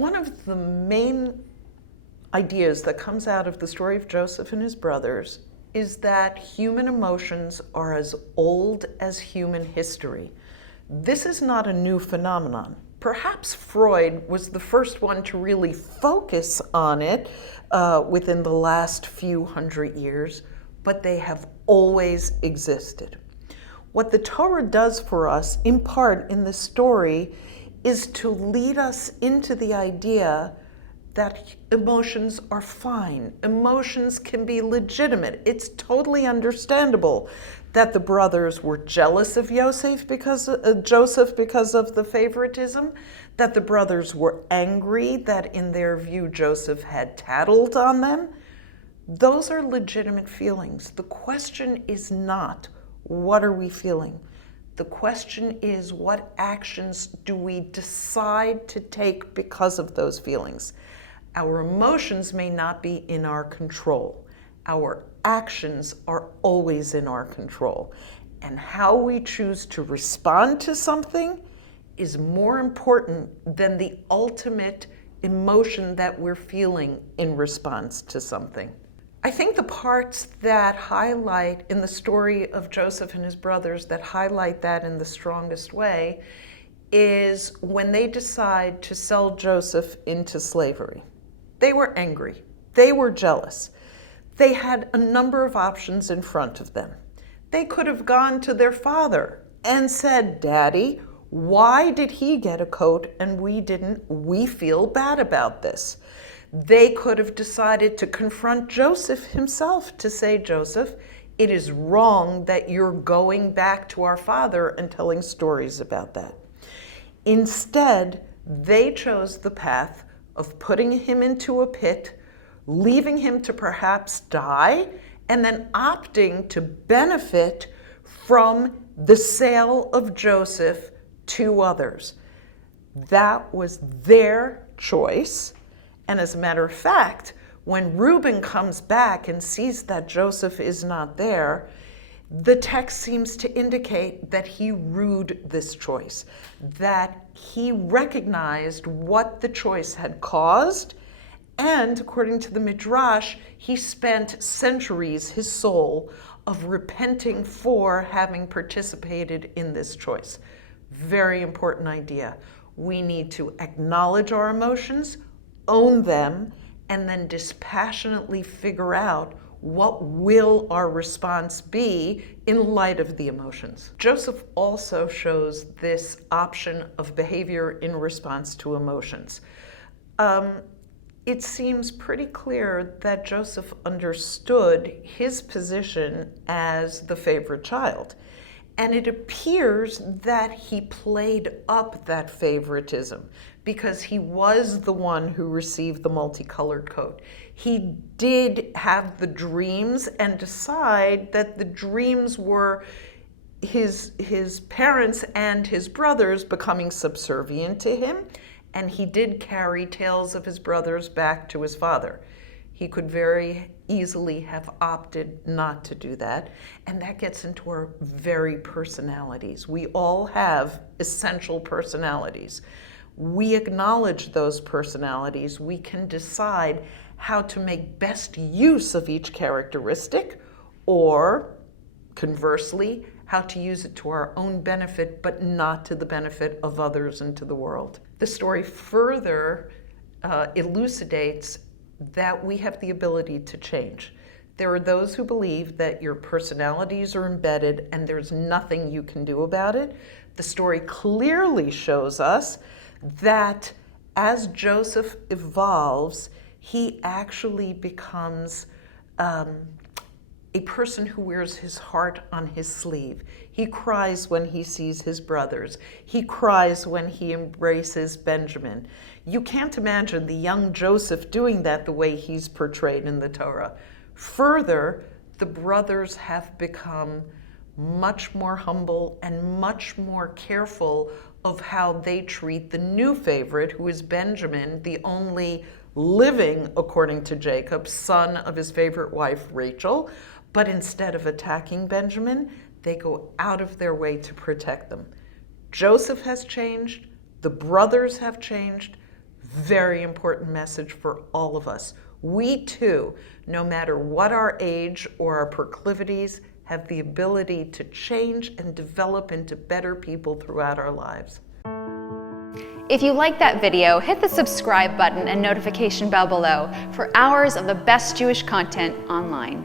One of the main ideas that comes out of the story of Joseph and his brothers is that human emotions are as old as human history. This is not a new phenomenon. Perhaps Freud was the first one to really focus on it within the last few hundred years, but they have always existed. What the Torah does for us, in part in this story, is to lead us into the idea that emotions are fine. Emotions can be legitimate. It's totally understandable that the brothers were jealous of Joseph because of the favoritism, that the brothers were angry that in their view Joseph had tattled on them. Those are legitimate feelings. The question is not, what are we feeling? The question is, what actions do we decide to take because of those feelings? Our emotions may not be in our control. Our actions are always in our control. And how we choose to respond to something is more important than the ultimate emotion that we're feeling in response to something. I think the parts that highlight in the story of Joseph and his brothers that highlight that in the strongest way is when they decide to sell Joseph into slavery. They were angry. They were jealous. They had a number of options in front of them. They could have gone to their father and said, "Daddy, why did he get a coat and we didn't? We feel bad about this." They could have decided to confront Joseph himself, to say, "Joseph, it is wrong that you're going back to our father and telling stories about that." Instead, they chose the path of putting him into a pit, leaving him to perhaps die, and then opting to benefit from the sale of Joseph to others. That was their choice. And as a matter of fact, when Reuben comes back and sees that Joseph is not there, the text seems to indicate that he rued this choice, that he recognized what the choice had caused, and according to the Midrash, he spent centuries, his soul, of repenting for having participated in this choice. Very important idea. We need to acknowledge our emotions, own them, and then dispassionately figure out what will our response be in light of the emotions. Joseph also shows this option of behavior in response to emotions. It seems pretty clear that Joseph understood his position as the favorite child. And it appears that he played up that favoritism because he was the one who received the multicolored coat. He did have the dreams and decide that the dreams were his parents and his brothers becoming subservient to him, and he did carry tales of his brothers back to his father. He could very easily have opted not to do that, and that gets into our very personalities. We all have essential personalities. We acknowledge those personalities. We can decide how to make best use of each characteristic, or conversely, how to use it to our own benefit, but not to the benefit of others and to the world. The story further elucidates that we have the ability to change. There are those who believe that your personalities are embedded and there's nothing you can do about it. The story clearly shows us that as Joseph evolves, he actually becomes a person who wears his heart on his sleeve. He cries when he sees his brothers. He cries when he embraces Benjamin. You can't imagine the young Joseph doing that the way he's portrayed in the Torah. Further, the brothers have become much more humble and much more careful of how they treat the new favorite, who is Benjamin, the only living, according to Jacob, son of his favorite wife, Rachel. But instead of attacking Benjamin, they go out of their way to protect them. Joseph has changed. The brothers have changed. very important message for all of us. We too, no matter what our age or our proclivities, have the ability to change and develop into better people throughout our lives. If you like that video, hit the subscribe button and notification bell below for hours of the best Jewish content online.